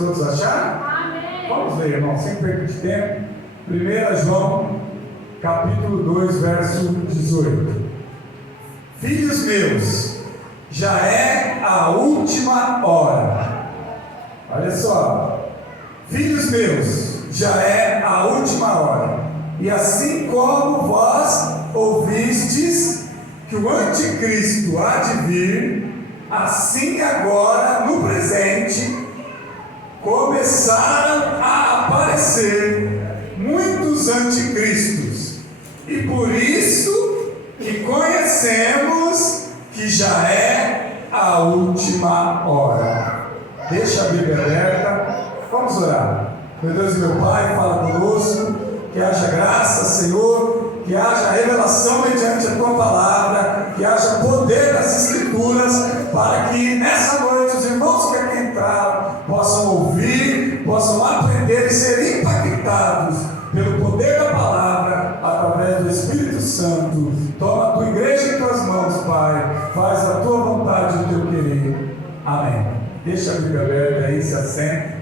Todos acharam? Amém. Vamos ler, irmão, sem perder de tempo. 1 João, capítulo 2, verso 18. Filhos meus, já é a última hora. Olha só. Filhos meus, já é a última hora. E assim como vós ouvistes que o anticristo há de vir, assim agora, no presente, começaram a aparecer muitos anticristos. E por isso que conhecemos que já é a última hora. Deixa a Bíblia aberta. Vamos orar. Meu Deus e meu Pai, fala conosco. Que haja graça, Senhor. Que haja revelação mediante a Tua palavra. Que haja poder das Escrituras. Para que nessa noite os irmãos que aqui entraram possam ouvir, possam aprender e ser impactados pelo poder da palavra através do Espírito Santo. Toma a Tua igreja em Tuas mãos, Pai. Faz a Tua vontade e o Teu querer. Amém. Deixa a Bíblia aberta aí, se assenta.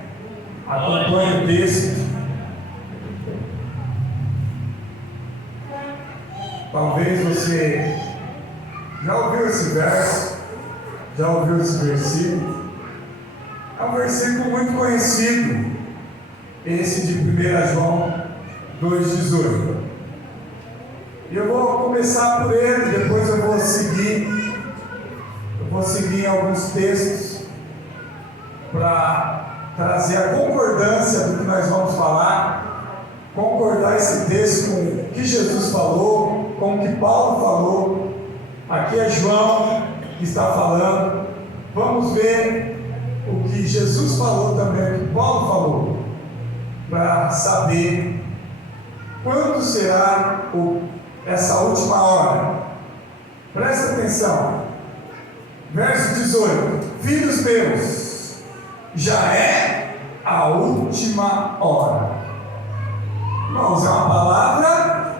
Acompanhe o texto. Talvez você já ouviu esse verso, já ouviu esse versículo. É um versículo muito conhecido, esse de 1 João 2,18. E eu vou começar por ele, depois eu vou seguir em alguns textos para trazer a concordância do que nós vamos falar, concordar esse texto com o que Jesus falou, com o que Paulo falou. Aqui é João que está falando. Vamos ver o que Jesus falou também, o que Paulo falou, para saber quando será essa última hora. Presta atenção. Verso 18: Filhos meus, já é a última hora. Irmãos, é uma palavra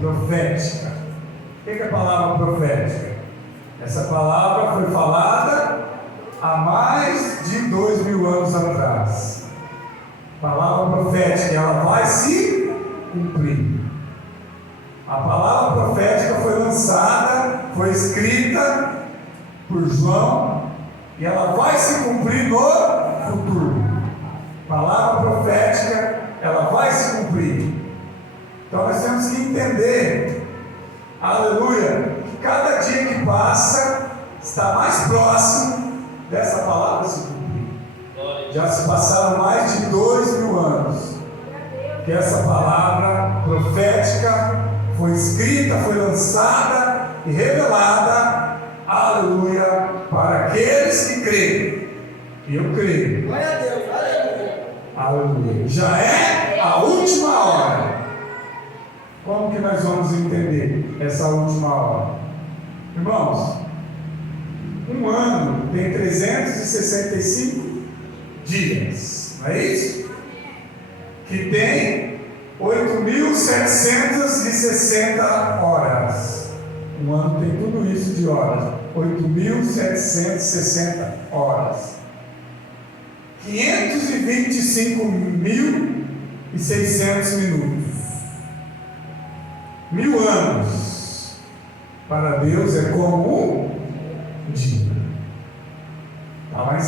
profética. O que é a palavra profética? Essa palavra foi falada há mais de 2000 anos atrás. Palavra profética, ela vai se cumprir. A palavra profética foi lançada, foi escrita por João, e ela vai se cumprir no futuro. Palavra profética, ela vai se cumprir. Então nós temos que entender, aleluia, que cada dia que passa está mais próximo dessa palavra se cumprir. Já se passaram mais de 2000 anos que essa palavra profética foi escrita, foi lançada e revelada, aleluia, para aqueles que creem. E eu creio. Glória a Deus, aleluia. Aleluia. Já é a última hora. Como que nós vamos entender essa última hora? Irmãos, um ano tem 365 dias, não é isso? Que tem 8.760 horas. Um ano tem tudo isso de horas. 8.760 horas. 525.600 minutos. 1000 anos para Deus é como um dia. Está lá em 2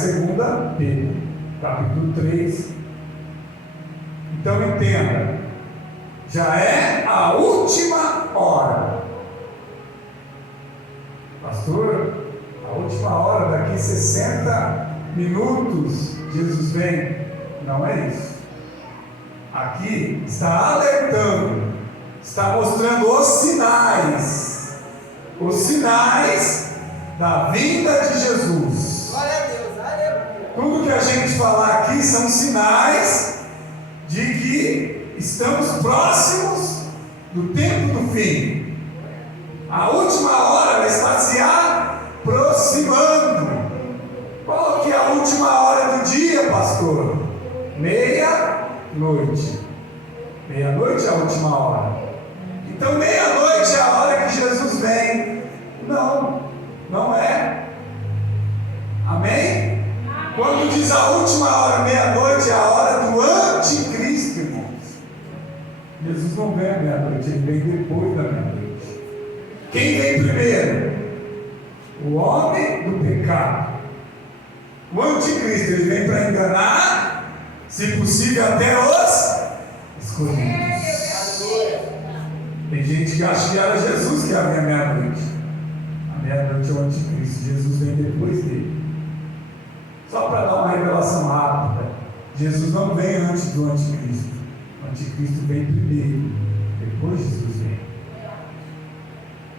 Pedro, capítulo 3. Então entenda, já é a última hora. Pastor, a última hora, daqui 60 minutos, Jesus vem. Não é isso. Aqui está alertando, está mostrando os sinais da vinda de Jesus. Glória a Deus, aleluia. Tudo que a gente falar aqui são sinais de que estamos próximos do tempo do fim. A última hora ela está se aproximando. Qual que é a última hora do dia, pastor? Meia-noite. Meia-noite é a última hora. Então meia-noite é a hora que Jesus vem. Não, não é. Amém? Quando diz Essa última hora, meia-noite, é a hora do anticristo, irmãos. Jesus não vem à meia-noite, ele vem depois da meia-noite. Quem vem primeiro? O homem do pecado. O anticristo, ele vem para enganar, se possível, até os escolhidos. Tem gente que acha que era Jesus que ia vir à meia-noite. A meia-noite é o anticristo, Jesus vem depois dele. Só para dar uma revelação rápida, Jesus não vem antes do anticristo. O anticristo vem primeiro, depois Jesus vem.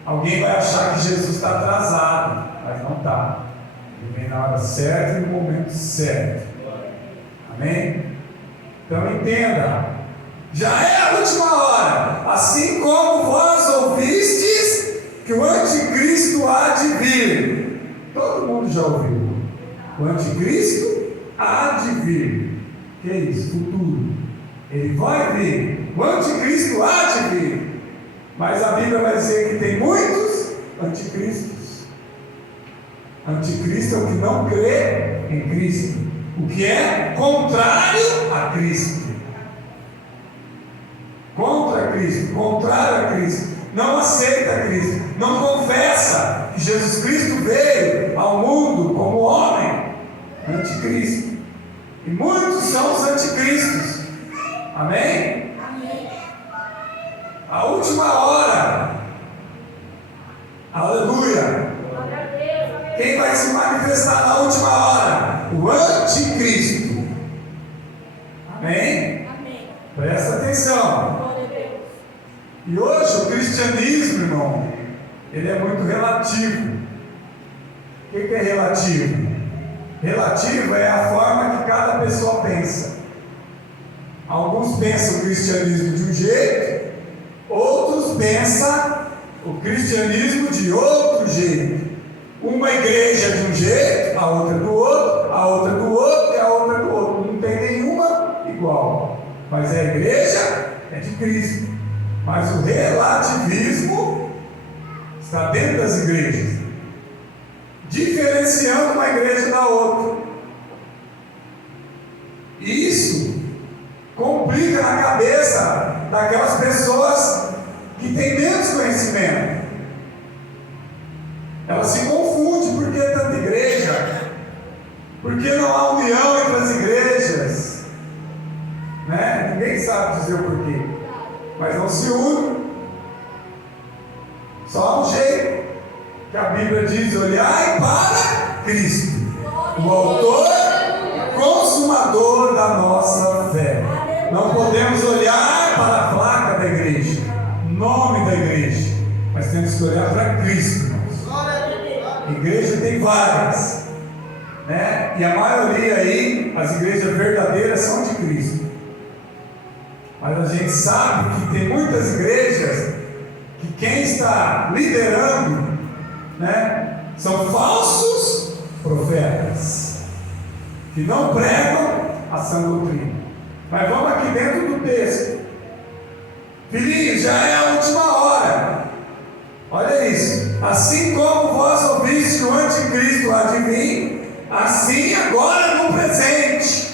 Alguém vai achar que Jesus está atrasado, mas não está. Ele vem na hora certa e no momento certo. Amém? Então entenda, já é a última hora, assim como vós ouvistes que o anticristo há de vir. Todo mundo já ouviu. O anticristo há de vir. Que é isso? Futuro. Ele vai vir. O anticristo há de vir. Mas a Bíblia vai dizer que tem muitos anticristos. Anticristo é o que não crê em Cristo, o que é contrário a Cristo. Contra Cristo, contrário a Cristo, não aceita Cristo, não confessa que Jesus Cristo veio ao mundo como homem. Anticristo. E muitos são os anticristos. Amém? Amém. A última hora. Aleluia. Glória a Deus. Quem vai se manifestar na última hora? O anticristo. Amém? Amém. Presta atenção. Glória a Deus. E hoje o cristianismo, irmão, ele é muito relativo. O que é relativo? Relativo é a forma que cada pessoa pensa. Alguns pensam o cristianismo de um jeito, outros pensam o cristianismo de outro jeito. Uma igreja de um jeito, a outra do outro, a outra do outro e a outra do outro. Não tem nenhuma igual. Mas a igreja é de Cristo. Mas o relativismo está dentro das igrejas, diferenciando uma igreja da outra. E isso complica na cabeça daquelas pessoas que têm menos conhecimento. Ela se confunde. Por que tanta igreja? Por que não há união entre as igrejas? Né? Ninguém sabe dizer o porquê, mas não se une. Só há um jeito, que a Bíblia diz: olhai para Cristo, o autor e consumador da nossa fé. Não podemos olhar para a placa da igreja, nome da igreja, mas temos que olhar para Cristo, irmãos. Igreja tem várias, né? E a maioria aí, as igrejas verdadeiras são de Cristo. Mas a gente sabe que tem muitas igrejas que quem está liderando, né, são falsos profetas, que não pregam a sã doutrina. Mas vamos aqui dentro do texto. Filhinhos, já é a última hora. Olha isso. Assim como vós ouvistes que o anticristo há de vir, assim agora no presente.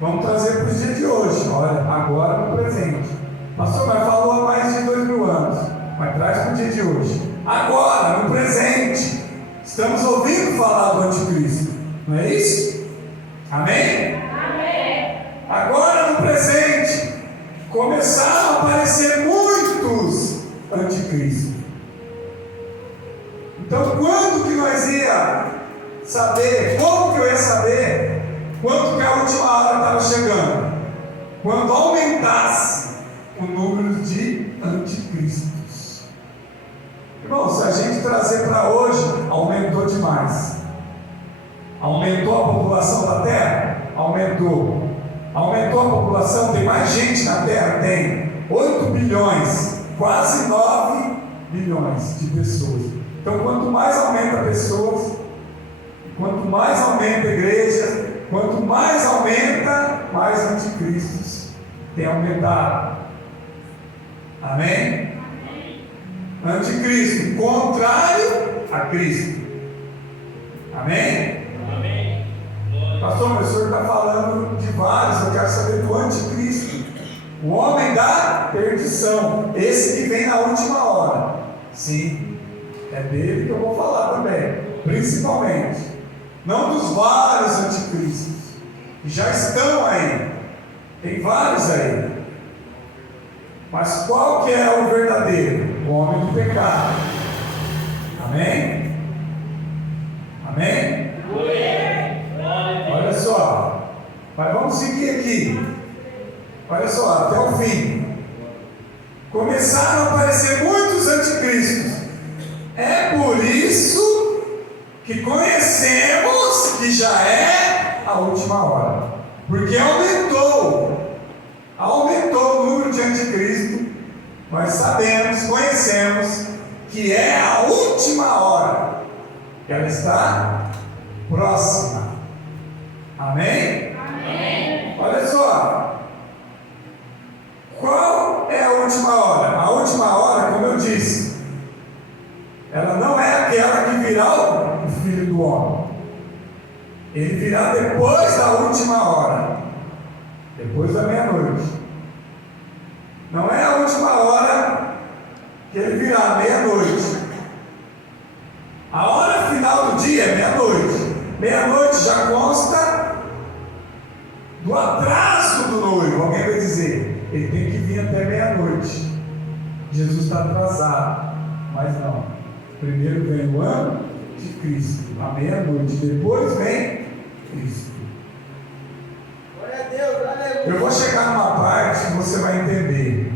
Vamos trazer para os dias de hoje. Olha, agora no presente. Pastor, mas falou há mais de 2000 anos. Mas traz para o dia de hoje. Agora, no presente. Estamos ouvindo falar do anticristo. Não é isso? Amém? Amém. Agora no presente, começaram a aparecer muitos anticristos. Então, quando que nós ia saber? Como que eu ia saber quando que a última hora estava chegando? Quando aumentasse o número de anticristos. Irmão, se a gente trazer para hoje, aumentou demais. Aumentou a população da Terra? Aumentou. Aumentou a população? Tem mais gente na Terra? Tem. 8 bilhões, quase 9 bilhões de pessoas. Então, quanto mais aumenta pessoas, quanto mais aumenta a igreja, quanto mais aumenta, mais anticristos tem aumentado. Amém? Anticristo, contrário a Cristo. Amém? Amém. Glória Pastor, mas o senhor está falando de vários, eu quero saber do anticristo. O homem da perdição, esse que vem na última hora. Sim, é dele que eu vou falar também, principalmente. Não dos vários anticristos, que já estão aí. Tem vários aí. Mas qual que é o verdadeiro? O homem do pecado. Amém? Amém? Olha só. Mas vamos seguir aqui. Olha só, até o fim. Começaram a aparecer muitos anticristos. É por isso que conhecemos que já é a última hora. Porque aumentou o número de anticristo. Nós sabemos, conhecemos que é a última hora. Que ela está próxima. Amém? Amém. Olha só. Qual é a última hora? A última hora, como eu disse, ela não é aquela que virá o Filho do Homem. Ele virá depois da última hora, depois da meia-noite. Não é a última hora que ele virá, meia-noite. A hora final do dia é meia-noite. Meia-noite já consta do atraso do noivo. Alguém vai dizer, ele tem que vir até meia-noite. Jesus está atrasado, mas não. Primeiro vem o ano de Cristo, à meia-noite. Depois vem Cristo. Glória a Deus, aleluia. Eu vou chegar numa parte que você vai entender.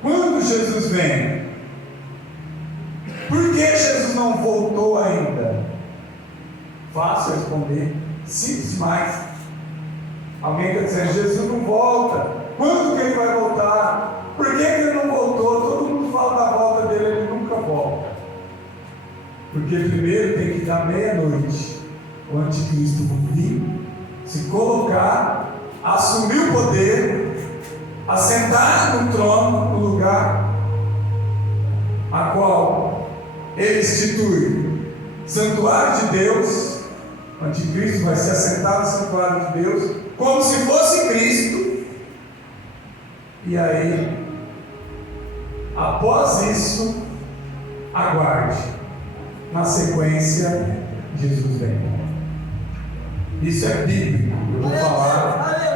Quando Jesus vem, por que Jesus não voltou ainda? Fácil responder, simples demais. Alguém está dizendo, Jesus não volta. Quando que ele vai voltar? Por que ele não voltou? Todo mundo fala da volta dele, ele nunca volta. Porque primeiro tem que dar meia-noite. O anticristo vir, se colocar, assumir o poder, assentar no trono, no lugar a qual ele institui santuário de Deus. O anticristo vai se assentar no santuário de Deus, como se fosse Cristo. E aí, após isso, aguarde. Na sequência, Jesus vem. Isso é bíblico. Eu vou falar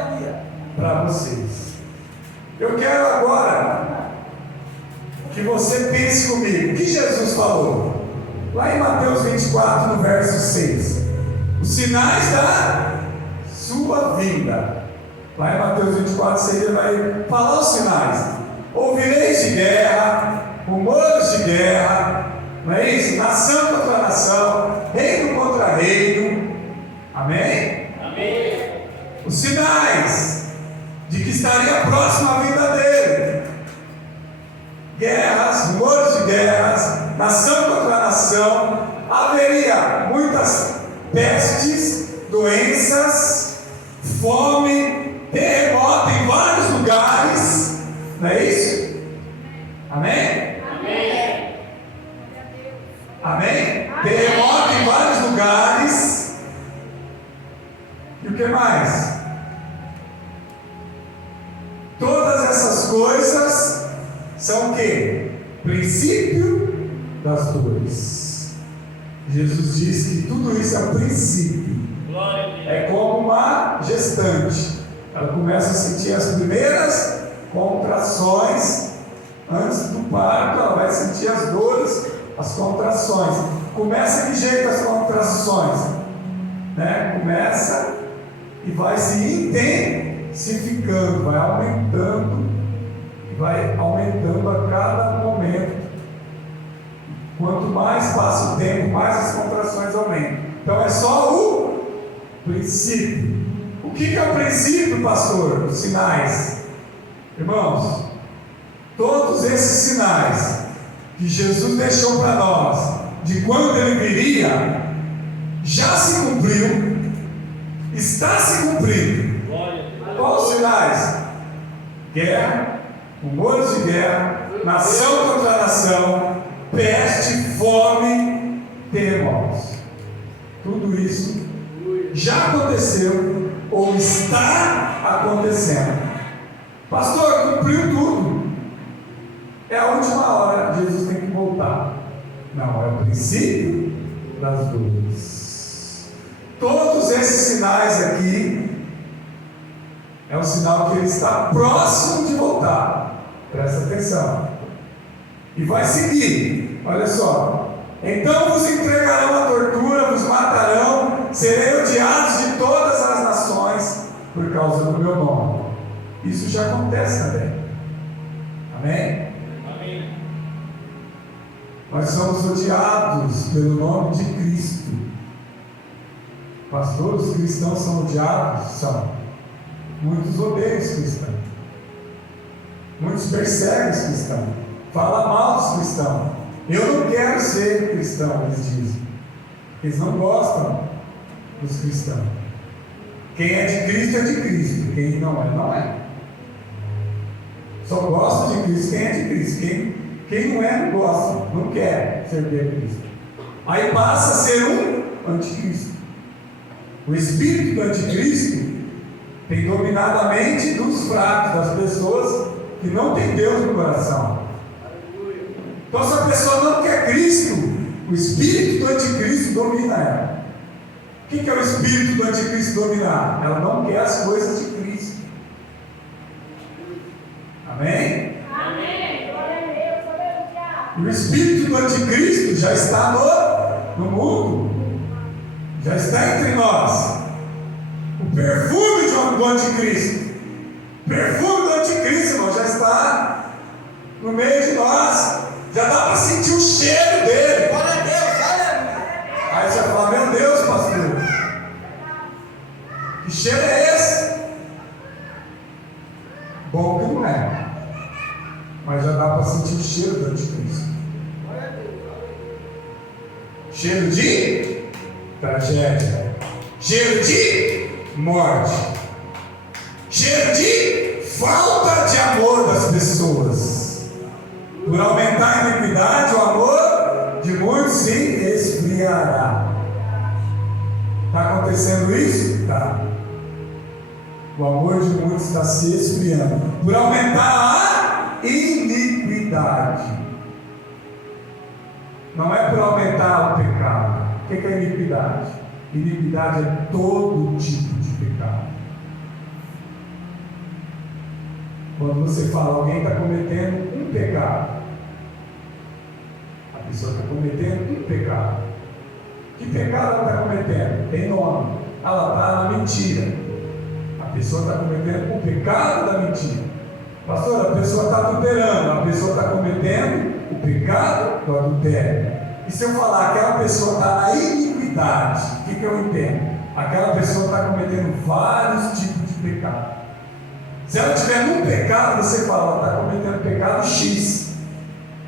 para vocês. Eu quero agora que você pense comigo. O que Jesus falou? Lá em Mateus 24, no verso 6. Os sinais da sua vinda. Lá em Mateus 24, 6, ele vai falar os sinais. Ouvireis de guerra, rumores de guerra, não é isso? Nação contra nação, reino contra reino. Amém? Amém. Os sinais de que estaria próximo a vinda dele. Guerras, rumores de guerras, nação contra nação. Haveria muitas pestes, doenças, fome, terremoto em vários lugares. Não é isso? Amém? Amém. Amém? Terremoto em vários lugares. E o que mais? Todas essas coisas são o que? Princípio das dores. Jesus diz que tudo isso é um princípio. É como uma gestante. Ela começa a sentir as primeiras contrações. Antes do parto, ela vai sentir as dores, as contrações. Começa de jeito as contrações, né? Começa e vai se intensificando, vai aumentando, e vai aumentando a cada momento. Quanto mais passa o tempo, mais as contrações aumentam. Então é só o princípio. O que é o princípio, pastor? Os sinais. Irmãos, todos esses sinais que Jesus deixou para nós, de quando ele viria, já se cumpriu, está se cumprindo. Quais os sinais? Guerra, rumores de guerra, nação contra nação, peste, fome, terremotos. Tudo isso já aconteceu ou está acontecendo. Pastor, cumpriu tudo. É a última hora, Jesus tem que voltar. Não, é o princípio das dores. Todos esses sinais aqui é um sinal que ele está próximo de voltar. Presta atenção. E vai seguir. Olha só. Então vos entregarão à tortura, vos matarão, serei odiados de todas as nações por causa do meu nome. Isso já acontece também. Amém? Amém. Nós somos odiados pelo nome de Cristo. Pastor, os cristãos são odiados? São. Muitos odeiam os cristãos. Muitos perseguem os cristãos. Falam mal dos cristãos. Eu não quero ser cristão, eles dizem. Eles não gostam dos cristãos. Quem é de Cristo é de Cristo. Quem não é, não é. Só gosta de Cristo quem é de Cristo. Quem não é, não gosta, não quer servir a Cristo. Aí passa a ser um anticristo. O espírito do anticristo tem dominado a mente dos fracos, das pessoas que não têm Deus no coração. Então, se a pessoa não quer Cristo, o espírito do anticristo domina ela. O que é o espírito do anticristo dominar? Ela não quer as coisas de Cristo. Amém? E o espírito do anticristo já está no mundo, já está entre nós. O perfume do anticristo, o perfume do anticristo, irmão, já está no meio de nós, já dá para sentir o cheiro dele. Glória a Deus, aleluia. Aí você vai falar: meu Deus, pastor, que cheiro é esse? Bom que não é, mas já dá para sentir o cheiro do anticristo. Cheiro de tragédia, cheiro de morte, cheiro de falta de amor das pessoas. Por aumentar a iniquidade, o amor de muitos se esfriará. Está acontecendo isso? Está. O amor de muitos está se esfriando por aumentar a iniquidade. Não é por aumentar o pecado. O que é iniquidade? Iniquidade é todo tipo de pecado. Quando você fala alguém está cometendo um pecado, a pessoa está cometendo um pecado. Que pecado ela está cometendo? Tem nome. Ela está na mentira. A pessoa está cometendo o pecado da mentira. Pastor, a pessoa está adulterando. A pessoa está cometendo o pecado do adultério. E se eu falar que aquela pessoa está na iniquidade, o que eu entendo? Aquela pessoa está cometendo vários tipos de pecado. Se ela estiver num pecado, você fala: ela está cometendo pecado X.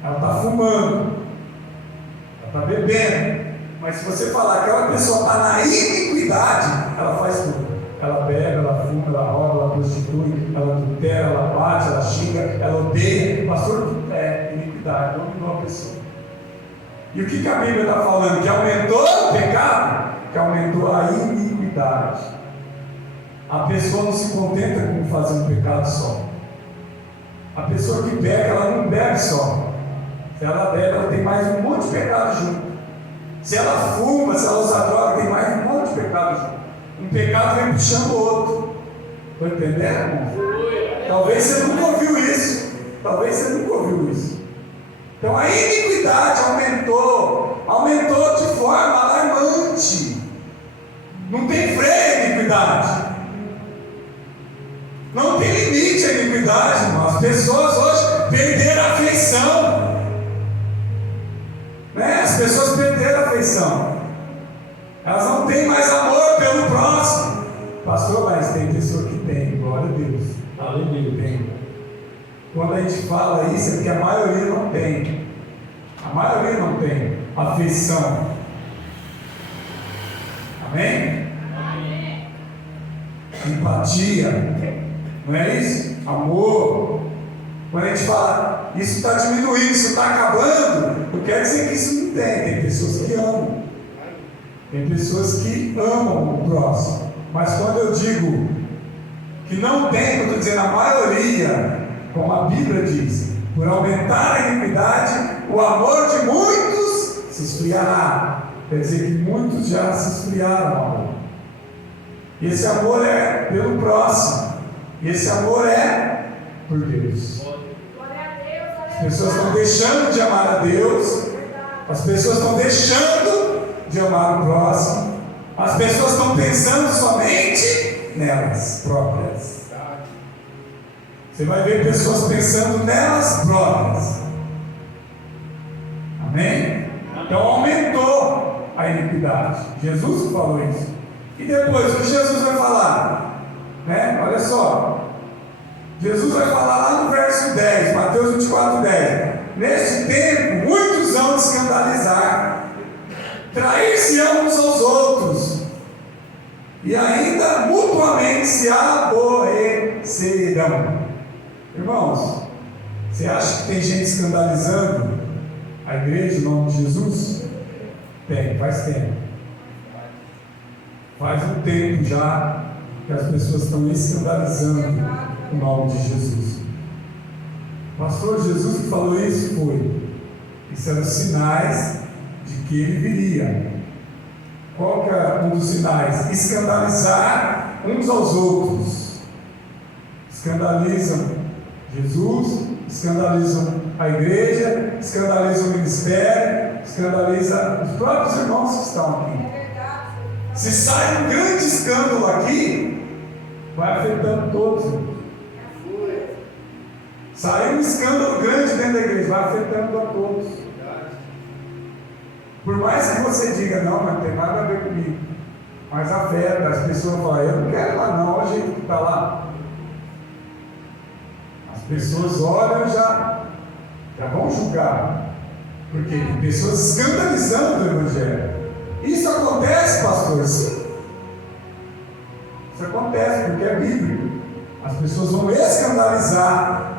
Ela está fumando, ela está bebendo. Mas se você falar que aquela pessoa está na iniquidade, ela faz tudo. Ela bebe, ela fuma, ela rouba, ela prostitui, ela adultera, ela bate, ela xinga, ela odeia. Pastor, é iniquidade, dominou a pessoa. E o que a Bíblia está falando? Que aumentou o pecado? Que aumentou a iniquidade. A pessoa não se contenta com fazer um pecado só. A pessoa que bebe, ela não bebe só. Se ela bebe, ela tem mais um monte de pecado junto. Se ela fuma, se ela usa droga, tem mais um monte de pecado junto. Um pecado vem puxando o outro. Estou entendendo, irmão? Talvez você nunca ouviu isso. Talvez você nunca ouviu isso. Então a iniquidade aumentou de forma alarmante. Não tem freio a iniquidade. Não tem limite a iniquidade, irmão. As pessoas hoje perderam a afeição. Né? As pessoas perderam a afeição. Elas não têm mais amor pelo próximo. Pastor, mas tem pessoa que tem, glória a Deus. Aleluia, tem. Quando a gente fala isso, é porque a maioria não tem. A maioria não tem afeição. Amém? Amém. Empatia. Não é isso? Amor. Quando a gente fala, isso está diminuindo, isso está acabando, não quer dizer que isso não tem. Tem pessoas que amam. Tem pessoas que amam o próximo, mas quando eu digo que não tem, eu estou dizendo a maioria, como a Bíblia diz, por aumentar a iniquidade, o amor de muitos se esfriará. Quer dizer que muitos já se esfriaram ao amor. E esse amor é pelo próximo, e esse amor é por Deus. As pessoas estão deixando de amar a Deus, as pessoas estão deixando de amar o próximo, as pessoas estão pensando somente nelas próprias. Você vai ver pessoas pensando nelas próprias. Amém? Então aumentou a iniquidade. Jesus falou isso. E depois o que Jesus vai falar? Olha só. Jesus vai falar lá no verso 10, Mateus 24, 10. Neste tempo, muitos vão escandalizar, trair-se-ão uns aos outros, e ainda mutuamente se aborrecerão. Irmãos, você acha que tem gente escandalizando a igreja em nome de Jesus? Tem, faz tempo. Faz um tempo já que as pessoas estão escandalizando o nome de Jesus. O pastor Jesus que falou isso isso eram sinais de que ele viria. Qual que é um dos sinais? Escandalizar uns aos outros. Escandalizam Jesus, escandalizam a igreja, escandalizam o ministério, escandalizam os próprios irmãos que estão aqui. Se sai um grande escândalo aqui, vai afetando todos. Sai um escândalo grande dentro da igreja, vai afetando a todos. Por mais que você diga, não, mas não tem nada a ver comigo, mas afeta. As pessoas falam, eu não quero lá não, olha o jeito que está lá. As pessoas olham e já vão julgar. Porque tem pessoas escandalizando o Evangelho. Isso acontece, pastor? Sim. Isso acontece porque é bíblico. As pessoas vão escandalizar.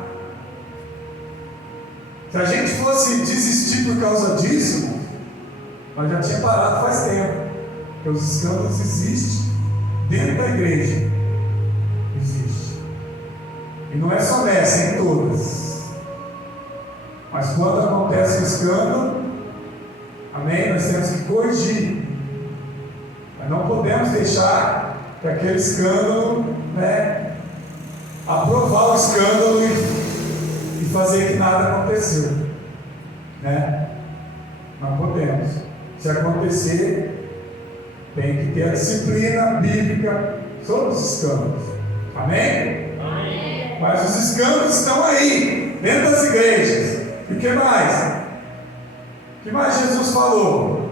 Se a gente fosse desistir por causa disso, nós já tinha parado faz tempo. Porque os escândalos existem dentro da igreja. Existe. E não é só nessa, é em todas. Mas quando acontece o escândalo, amém? Nós temos que corrigir. Mas não podemos deixar que aquele escândalo, aprovar o escândalo e fazer que nada aconteceu. Não podemos. Se acontecer, tem que ter a disciplina bíblica sobre os escândalos. Amém? Amém. Mas os escândalos estão aí, dentro das igrejas. E o que mais? O que mais Jesus falou?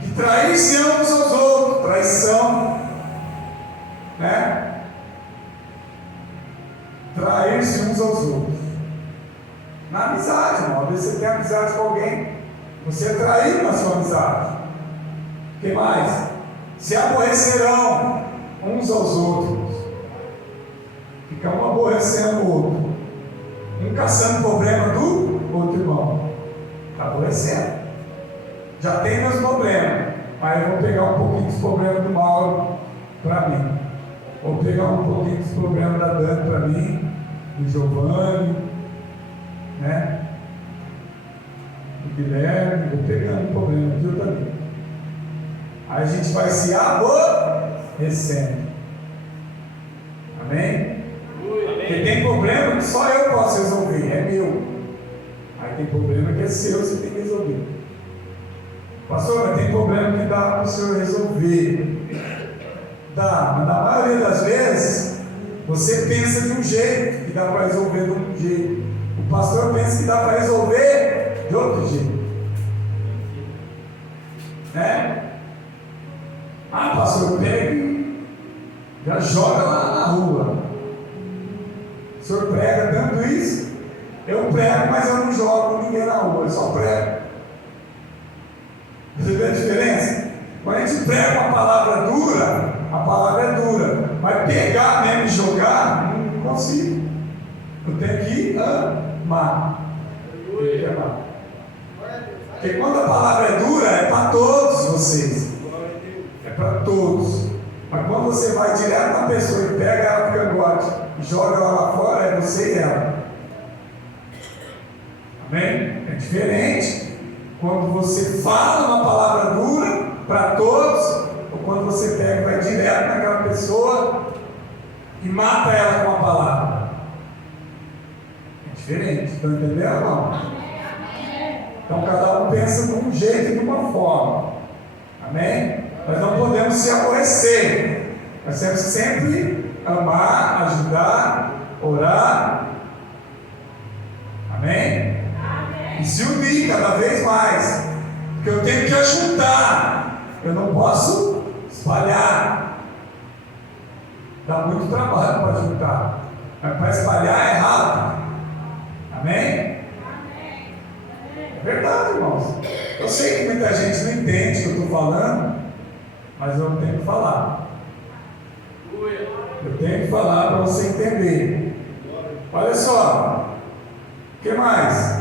Que trair-se uns aos outros, traição, trair-se uns aos outros. Na amizade, irmão. Às vezes você tem amizade com alguém, você é traído na sua amizade. O que mais? Se aborrecerão uns aos outros. Fica um aborrecendo o outro, um caçando problema do outro irmão. Está aborrecendo. Já tem meus problemas, mas eu vou pegar um pouquinho dos problemas do Mauro para mim. Vou pegar um pouquinho dos problemas da Dani para mim, do Giovanni, do Guilherme. Vou pegando um problema aqui eu também. Aí a gente vai se aborrecendo. Amém? Porque tem problema que só eu posso resolver, é meu. Aí tem problema que é seu, você tem que resolver. Pastor, mas tem problema que dá para o senhor resolver. Dá, mas na maioria das vezes você pensa de um jeito que dá para resolver de um jeito. O pastor pensa que dá para resolver de outro jeito. Pastor, pega e já joga lá na rua. O senhor prega tanto isso? Eu prego, mas eu não jogo ninguém na rua, eu só prego. Você vê a diferença? Quando a gente prega uma palavra dura, a palavra é dura, mas pegar mesmo e jogar, não consigo. Eu tenho que amar. Tenho que amar. Porque quando a palavra é dura, é para todos. vocês. É para todos. Mas quando você vai direto na pessoa e pega ela no cangote e joga ela lá fora, é você e ela. Amém? É diferente quando você fala uma palavra dura para todos, ou quando você pega e vai direto naquela pessoa e mata ela com a palavra. É diferente, estão entendendo? Não? Então cada um pensa de um jeito e de uma forma. Amém? Nós não podemos se aborrecer. Nós temos que sempre amar, ajudar, orar. Amém? E se unir cada vez mais. Porque eu tenho que ajudar. Eu não posso espalhar. Dá muito trabalho para juntar. Mas para espalhar é rápido. Amém? É verdade, irmãos. Eu sei que muita gente não entende o que eu estou falando, mas eu tenho que falar. Eu tenho que falar para você entender. Olha só. O que mais?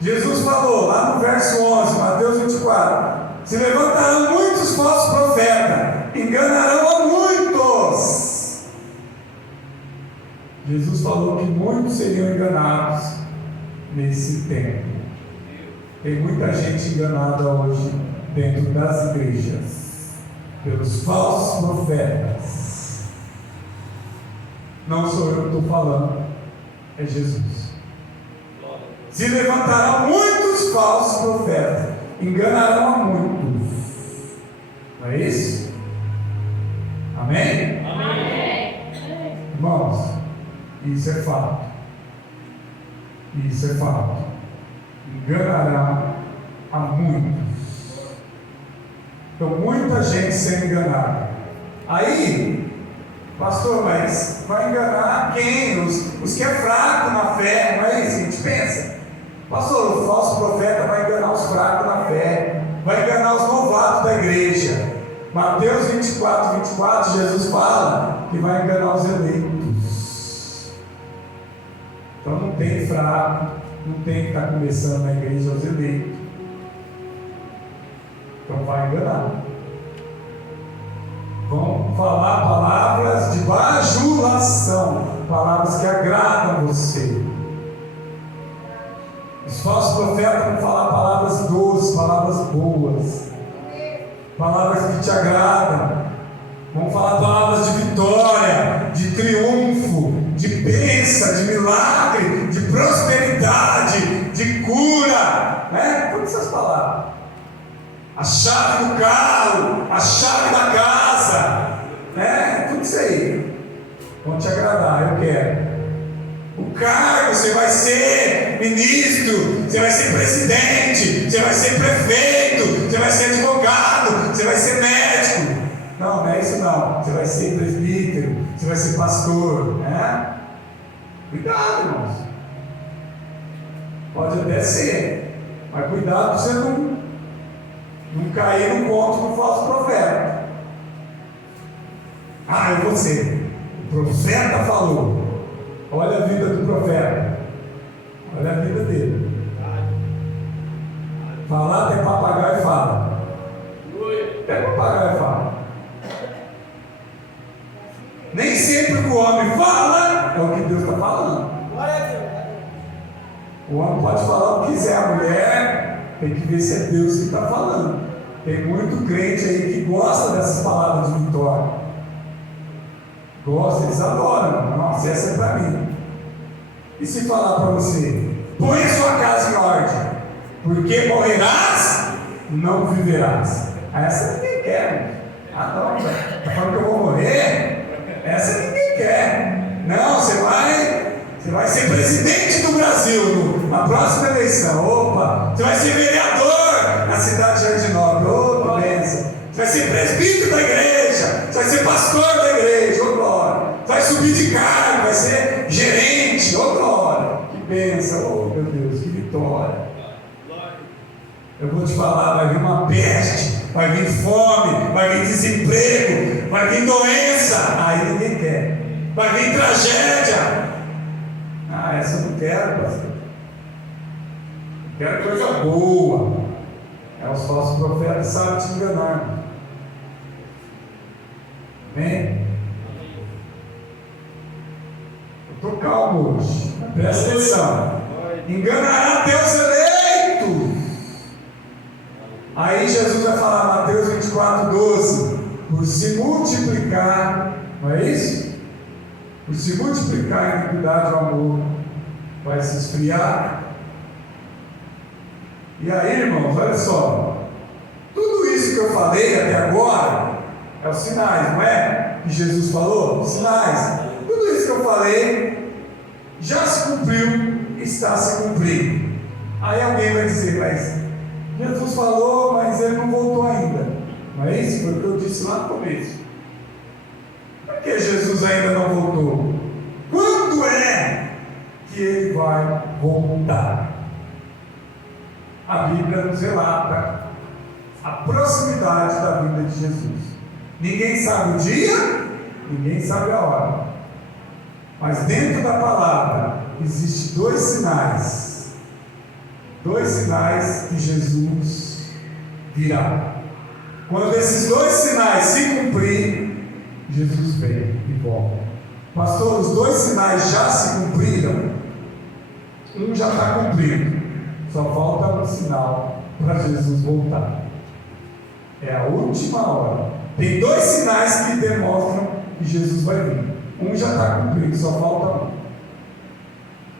Jesus falou lá no verso 11, Mateus 24: se levantarão muitos falsos profetas, enganarão a muitos. Jesus falou que muitos seriam enganados nesse tempo. Tem muita gente enganada hoje dentro das igrejas pelos falsos profetas. Não sou eu que estou falando, é Jesus. Se levantarão muitos falsos profetas, enganarão a muitos. Não é isso? Amém? Amém. Irmãos, isso é fato. Isso é fato. Enganará a muitos. Então, muita gente sendo enganada. Aí, pastor, mas vai enganar quem? Os que é fraco na fé, não é isso que a gente pensa? Pastor, o falso profeta vai enganar os fracos na fé, vai enganar os novatos da igreja. Mateus 24, 24, Jesus fala que vai enganar os eleitos. Então não tem fraco, não tem que estar começando na igreja os eleitos. Então vai enganar. Vão falar palavras de bajulação, palavras que agradam você. Os falsos profetas vão falar palavras doces, palavras boas, palavras que te agradam. Vão falar palavras de vitória, de triunfo, de bênção, de milagre, de prosperidade, de cura, né? Todas essas palavras. A chave do carro, a chave da casa, né? Tudo isso aí. Vão te agradar, eu quero. O cargo, você vai ser ministro, você vai ser presidente, você vai ser prefeito, você vai ser advogado, você vai ser médico. Não é isso não. Você vai ser presbítero, você vai ser pastor, né? Cuidado, irmãos. Pode até ser, mas cuidado para você não cair no conto do falso profeta. Ah, eu vou ser. O profeta falou. Olha a vida do profeta. Olha a vida dele. Falar até papagaio fala. Até papagaio fala. Nem sempre que o homem fala é o que Deus está falando. O homem pode falar o que quiser, a mulher tem que ver se é Deus que está falando. Tem muito crente aí que gosta dessas palavras de vitória. Gosta, eles adoram. Nossa, essa é para mim. E se falar para você: põe a sua casa em ordem, porque morrerás, não viverás. Essa ninguém quer. Ah, não, está falando que eu vou morrer? Essa ninguém quer. Não, você vai ser presidente do Brasil na próxima eleição. Opa, você vai ser vereador na cidade de Jardim Nobre. Opa, bênção. Você vai ser presbítero da igreja, você vai ser pastor da igreja. Ô glória. Vai subir de cargo, vai ser gerente. Ô glória. Que bênção. Oh meu Deus, que vitória. Eu vou te falar, vai vir uma peste, vai vir fome, vai vir desemprego, vai vir doença. Aí ninguém quer. Vai vir tragédia. Ah, essa eu não quero, pastor. Eu quero coisa boa. Os falsos profetas sabem te enganar. Amém? Eu estou calmo hoje. Presta atenção. Enganará teus eleitos. Aí Jesus vai falar, Mateus 24:12, por se multiplicar, não é isso? Por se multiplicar a iniquidade, o amor vai se esfriar. E aí, irmãos, olha só, tudo isso que eu falei até agora é os sinais, não é? Que Jesus falou, sinais. Tudo isso que eu falei já se cumpriu, está se cumprindo. Aí alguém vai dizer, mas Jesus falou, mas ele não voltou ainda. Não é isso? Foi o que eu disse lá no começo. Por que Jesus ainda não voltou? Quando é que ele vai voltar? A Bíblia nos relata a proximidade da vinda de Jesus. Ninguém sabe o dia, ninguém sabe a hora. Mas dentro da palavra existem dois sinais. Dois sinais que Jesus virá. Quando esses dois sinais se cumprirem, Jesus vem e volta. Pastor, os dois sinais já se cumpriram. Um já está cumprido. Só falta um sinal para Jesus voltar. É a última hora. Tem dois sinais que demonstram que Jesus vai vir. Um já está cumprido, só falta um.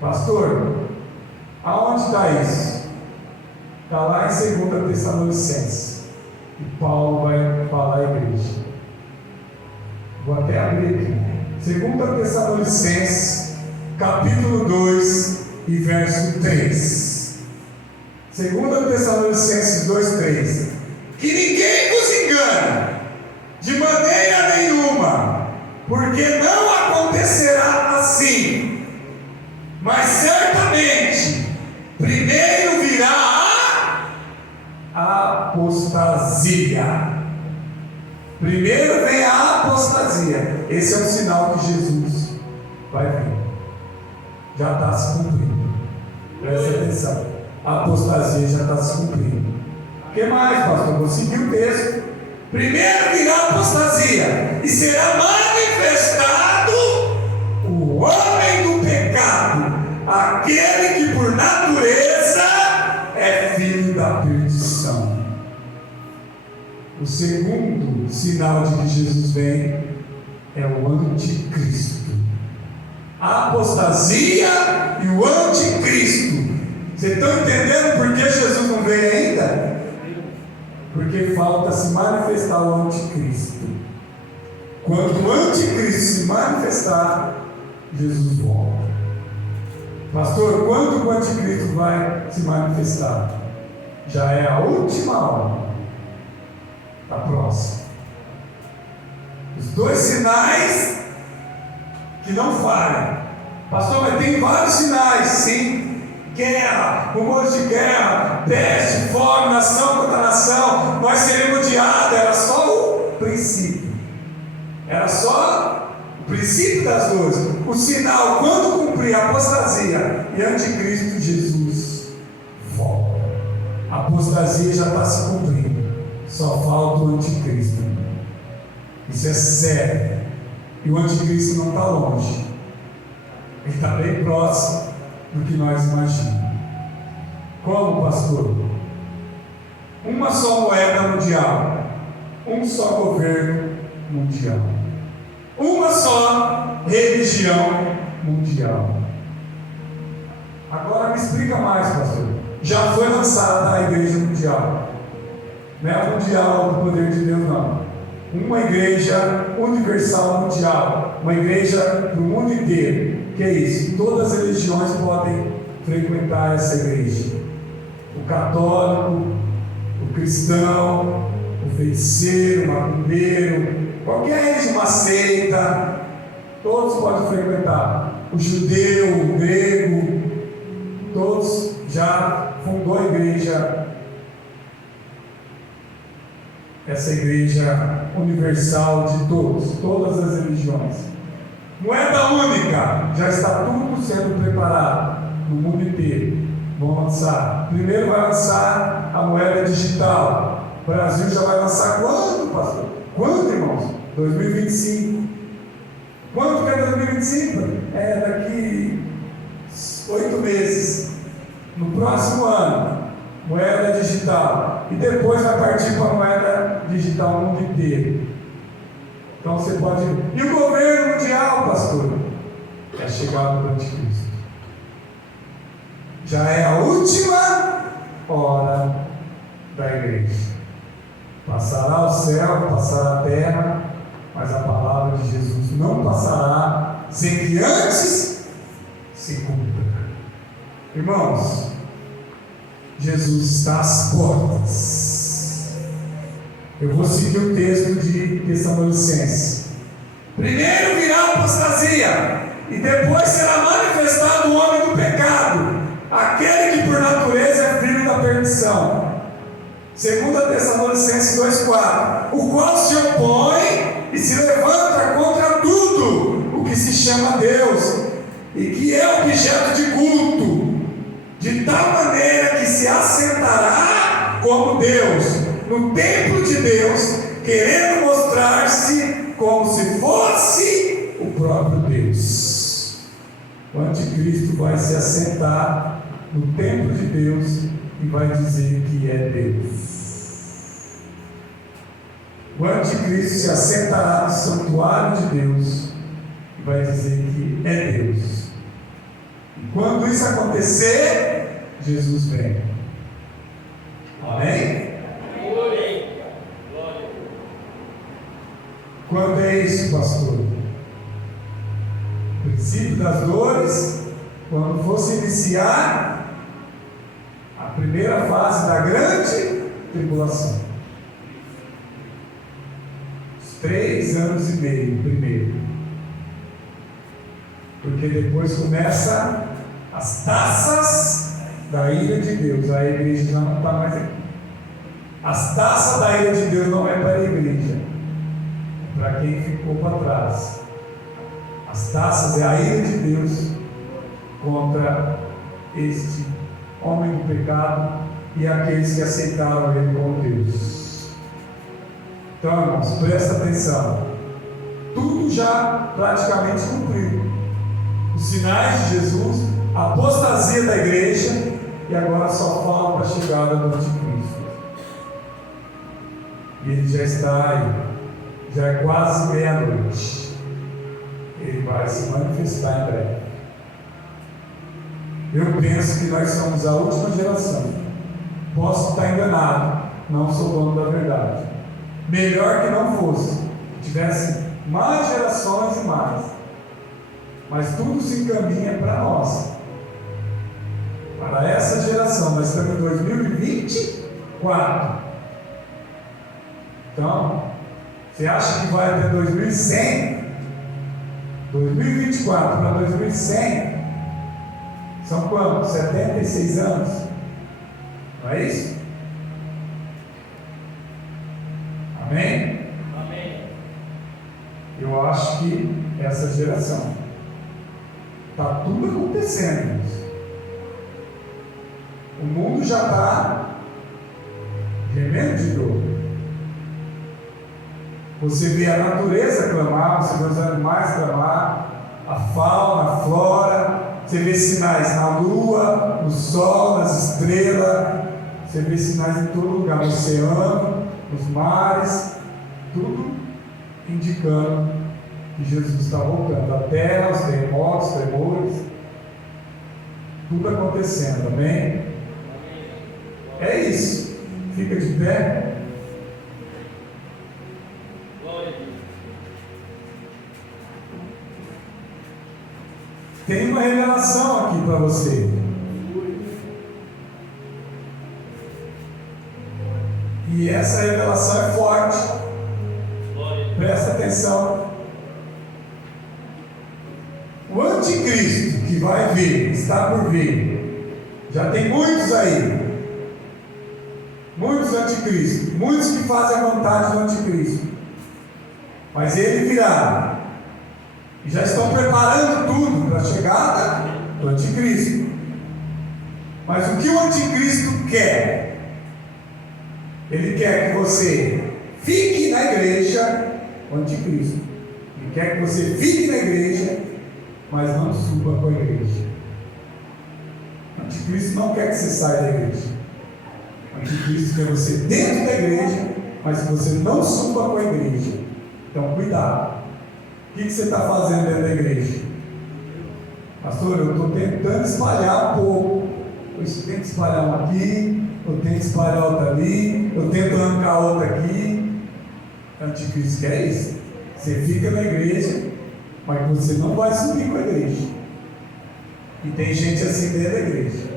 Pastor, aonde está isso? Está lá em 2 Tessalonicenses. E Paulo vai falar à igreja. Vou até abrir aqui. 2 Tessalonicenses, capítulo 2 e verso 3. 2 Tessalonicenses 2:3. Que ninguém vos engane de maneira nenhuma, porque não acontecerá assim, mas certamente primeiro virá a apostasia. Primeiro vem a apostasia. Esse é um sinal que Jesus vai vir. Já está se cumprindo. Presta atenção. A apostasia já está se cumprindo. O que mais, pastor? Vou seguir o texto. Primeiro virá a apostasia, e será manifestado o homem do pecado, aquele que por natureza é filho da perdição. O segundo sinal de que Jesus vem é o anticristo. A apostasia e o anticristo. Vocês estão entendendo por que Jesus não veio ainda? Porque falta se manifestar o anticristo. Quando o anticristo se manifestar, Jesus volta. Pastor, quando o anticristo vai se manifestar? Já é a última hora. Está próximo. Os dois sinais que não falham. Pastor, mas tem vários sinais, sim. Guerra, rumores de guerra, peste, fome, nação contra nação, nós seremos odiados. Era só o princípio. Era só o princípio das dores. O sinal, quando cumprir a apostasia e anticristo, Jesus volta. A apostasia já está se cumprindo. Só falta o anticristo. Isso é sério. E o anticristo não está longe. Ele está bem próximo do que nós imaginamos. Como, pastor? Uma só moeda mundial, um só governo mundial, uma só religião mundial. Agora me explica mais, pastor. Já foi lançada a igreja mundial. Não é a mundial do poder de Deus, não. Uma igreja universal mundial, uma igreja do mundo inteiro. Que é isso? Todas as religiões podem frequentar essa igreja. O católico, o cristão, o feiticeiro, o macumbeiro, qualquer religião, uma seita, todos podem frequentar. O judeu, o grego, todos já fundou a igreja, essa igreja universal de todos, todas as religiões. Moeda única, já está tudo sendo preparado no mundo inteiro. vão lançar. Primeiro vai lançar a moeda digital. O Brasil já vai lançar quando, pastor? Quando, irmãos? 2025. Quando que é 2025? É daqui 8 meses. No próximo ano, moeda digital. E depois vai partir para a moeda digital no mundo inteiro. Então você pode. E o governo mundial, pastor? É a chegada do anticristo. Já é a última hora da igreja. Passará o céu, passará a terra, mas a palavra de Jesus não passará sem que antes se cumpra. Irmãos, Jesus está às portas. Eu vou seguir o texto de Tessalonicenses. Primeiro virá a apostasia, e depois será manifestado o homem do pecado, aquele que por natureza é filho da perdição. 2 Tessalonicenses 2,4: o qual se opõe e se levanta contra tudo o que se chama Deus, e que é objeto de culto, de tal maneira que se assentará como Deus, no templo de Deus, querendo mostrar-se como se fosse o próprio Deus. O anticristo vai se assentar no templo de Deus e vai dizer que é Deus. O anticristo se assentará no santuário de Deus e vai dizer que é Deus. E quando isso acontecer, Jesus vem. Amém? Quando é isso, pastor? O princípio das dores, quando fosse iniciar a primeira fase da grande tribulação. Os 3 anos e meio primeiro. Porque depois começa as taças da ira de Deus. A igreja já não está mais aqui. As taças da ira de Deus não é para a igreja, é para quem ficou para trás. As taças é a ira de Deus contra este homem do pecado e aqueles que aceitaram ele como Deus. Então, irmãos, presta atenção. Tudo já praticamente cumprido. Os sinais de Jesus, a apostasia da igreja, e agora só falta a chegada do anticristo. E ele já está aí, já é quase meia-noite. Ele vai se manifestar em breve. Eu penso que nós somos a última geração. Posso estar enganado, não sou dono da verdade. Melhor que não fosse, que tivesse mais gerações e mais. Mas tudo se encaminha para nós, para essa geração. Nós estamos em 2024. Então, você acha que vai até 2100? 2024 para 2100 são quantos? 76 anos? Não é isso? Amém? Amém. Eu acho que essa geração está tudo acontecendo. O mundo já está gemendo de dor. Você vê a natureza clamar, você vê os animais clamar, a fauna, a flora, você vê sinais na lua, no sol, nas estrelas, você vê sinais em todo lugar, no oceano, nos mares, tudo indicando que Jesus está voltando. A terra, os terremotos, os tremores, tudo acontecendo, amém? É isso. Fica de pé. Tem uma revelação aqui para você. E essa revelação é forte. Presta atenção. O anticristo que vai vir, está por vir. Já tem muitos aí. Muitos anticristos. Muitos que fazem a vontade do anticristo. Mas ele virá. E já estão preparando tudo para a chegada do anticristo. Mas o que o anticristo quer? Ele quer que você fique na igreja, o anticristo. Ele quer que você fique na igreja, mas não suba com a igreja. O anticristo não quer que você saia da igreja. O anticristo quer você dentro da igreja, mas que você não suba com a igreja. Então, cuidado. O que você está fazendo dentro da igreja? Pastor, eu estou tentando espalhar um pouco. Eu tento espalhar um aqui, eu tento espalhar outra ali, eu tento arrancar outra aqui. O anticristo quer isso. Você fica na igreja, mas você não vai subir com a igreja. E tem gente assim dentro da igreja.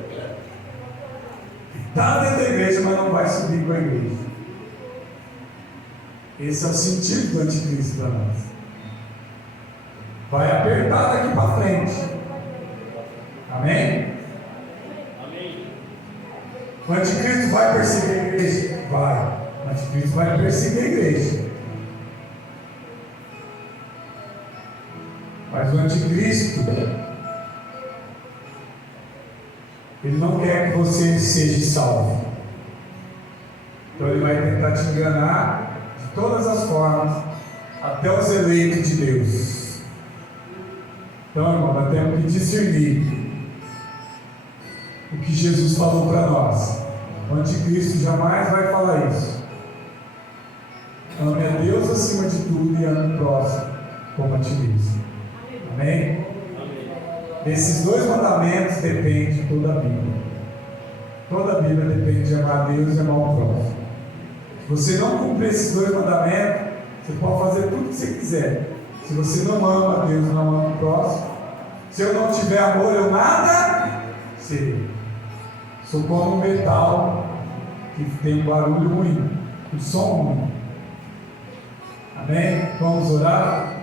Está dentro da igreja, mas não vai subir com a igreja. Esse é o sentido do anticristo para nós. Vai apertar daqui para frente. Amém? Amém. O anticristo vai perseguir a igreja? Vai. O anticristo vai perseguir a igreja. Mas o anticristo, ele não quer que você seja salvo. Então ele vai tentar te enganar de todas as formas, até os eleitos de Deus. Então, irmão, nós temos que discernir o que Jesus falou para nós. O anticristo jamais vai falar isso. Ame a Deus acima de tudo e ame o próximo como a ti mesmo. Amém? Esses dois mandamentos dependem de toda a Bíblia. Toda a Bíblia depende de amar a Deus e amar o próximo. Se você não cumprir esses dois mandamentos, você pode fazer tudo o que você quiser. Se você não ama a Deus e não ama o próximo, se eu não tiver amor, eu nada serei. Sou como um metal que tem um barulho ruim, um som ruim. Amém? Vamos orar?